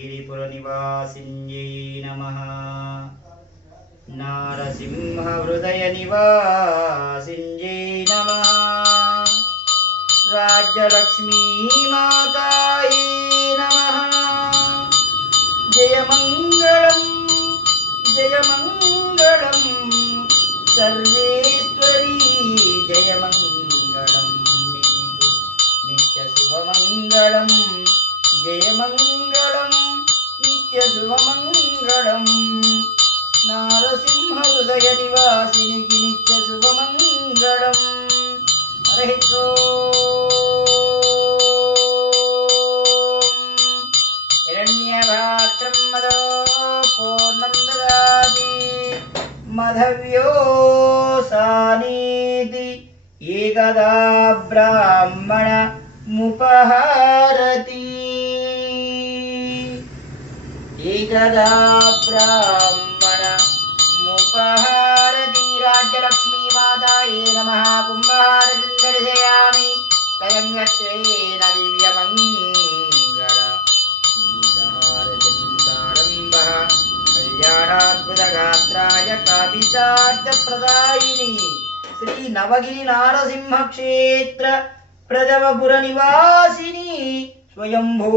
केतगिरिपुरनिवासिन्यै नमः। नारसिंहहृदयनिवासिन्यै नमः। राज्यलक्ष्मी मातायै नमः। जयमङ्गलं जयमङ्गलं सर्वेश्वरी जयमङ्गलं नित्यशुभमङ्गलं जयमङ्गलं नित्यशुभमङ्गलं नारसिंहहृदयनिवासिनिकी नित्यशुभमङ्गलं। हरिः हिरण्यभात्रं मदो पूर्णं ददाति मधव्योऽसानीति एकदा ब्राह्मणमुपहारति। एकदा ब्राह्मणमुपहारति। राज्यलक्ष्मी मातायै नमः। कुम्भहारतिं दर्शयामि तदङ्गत्वेन दिव्यमङ्गल ीतहारचन्द्रारम्भः कल्याणाद्भुतगात्राय कापितार्थप्रदायिनी श्री नवगिरि नारसिंह क्षेत्र प्रथमपुरनिवासिनी स्वयंभू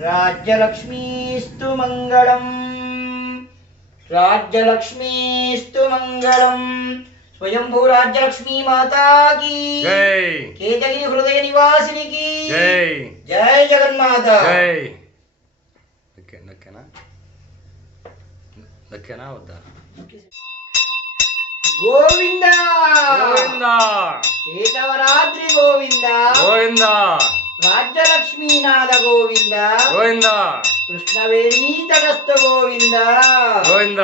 राज्यलक्ष्मीस्तु मङ्गलम्। राज्यलक्ष्मीस्तु मङ्गलम्। स्वयंभू राज्यलक्ष्मी माता की जय। केतगिरि हृदय निवासिनी की जय। जय जगन्माता जय। गोविंद गोविंद केतवरात्रि गोविंद गोविंद राज्यलक्ष्मीनाथ गोविंद गोविंद कृष्णवेणी तटस्थ गोविंद गोविंद।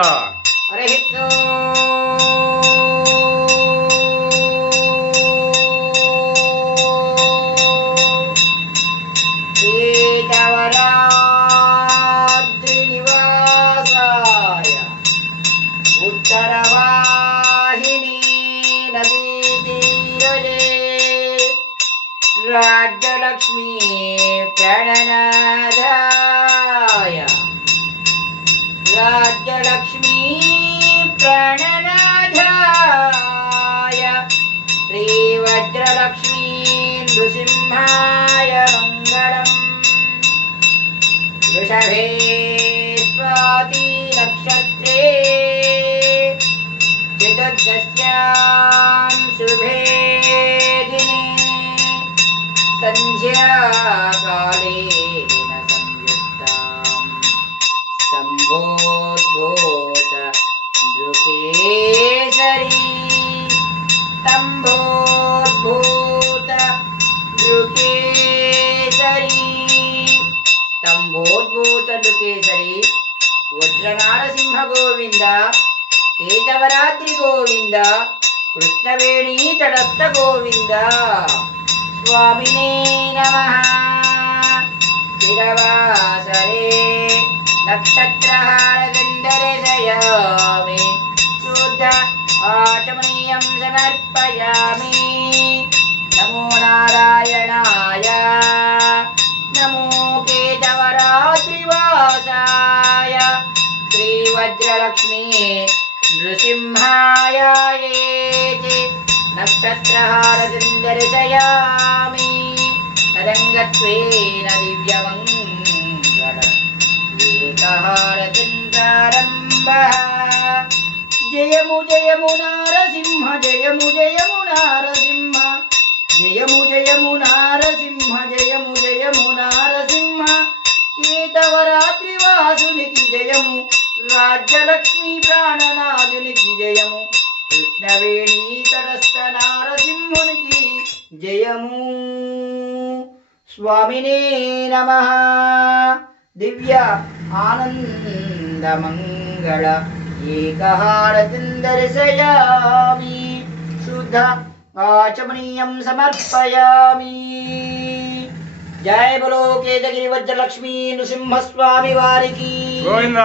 हरे राज्यलक्ष्मी प्रणनादाय राज्यलक्ष्मी प्रणनादाय श्रीवज्रलक्ष्मी नृसिंहाय मङ्गलम्। वृषभे स्वाति नक्षत्रे चतुर्दश्यां शुभे दिने संध्याकालेन संयुक्तां स्तम्भोद्भूत नृकेसरी स्तम्भोद्भूत नृकेसरी स्तम्भोद्भूत नृकेसरी वज्रनारसिंह गोविंद केतवरात्रि गोविंद कृष्णवेणी तटस्थ गोविंद। स्वामिने नमः। स्थिरवासरे नक्षत्रहारतिं दर्शयामि शुद्ध आचमनीयं समर्पयामि। नमो नारायणाय नमो केतवरात्रिवासाय श्रीवज्रलक्ष्मी नृसिंहाय येति नक्षत्रहारतिं दर्शयामि तदङ्गत्वेन दिव्यमङ्गल एकहारतिं प्रारम्भः। जयमु जयमु नारसिंह जयमु जयमु नारसिंह जयमु जयमु नारसिंह जयमु जयमु नारसिंह केतवरात्रिवासुनिकी जयमु राज्यलक्ष्मी प्राणनाथुनिकी जयमु कृष्णवेणी तटस्थ नारसिंहुनिकी जयमु। स्वामिने नमः। दिव्य आनन्दमङ्गल एकहारतिं दर्शयामि शुद्ध आचमनीयं समर्पयामि। जय बोलो केतगिरि वज्रलक्ष्मी नृसिंह स्वामी वारिकी गोविंद।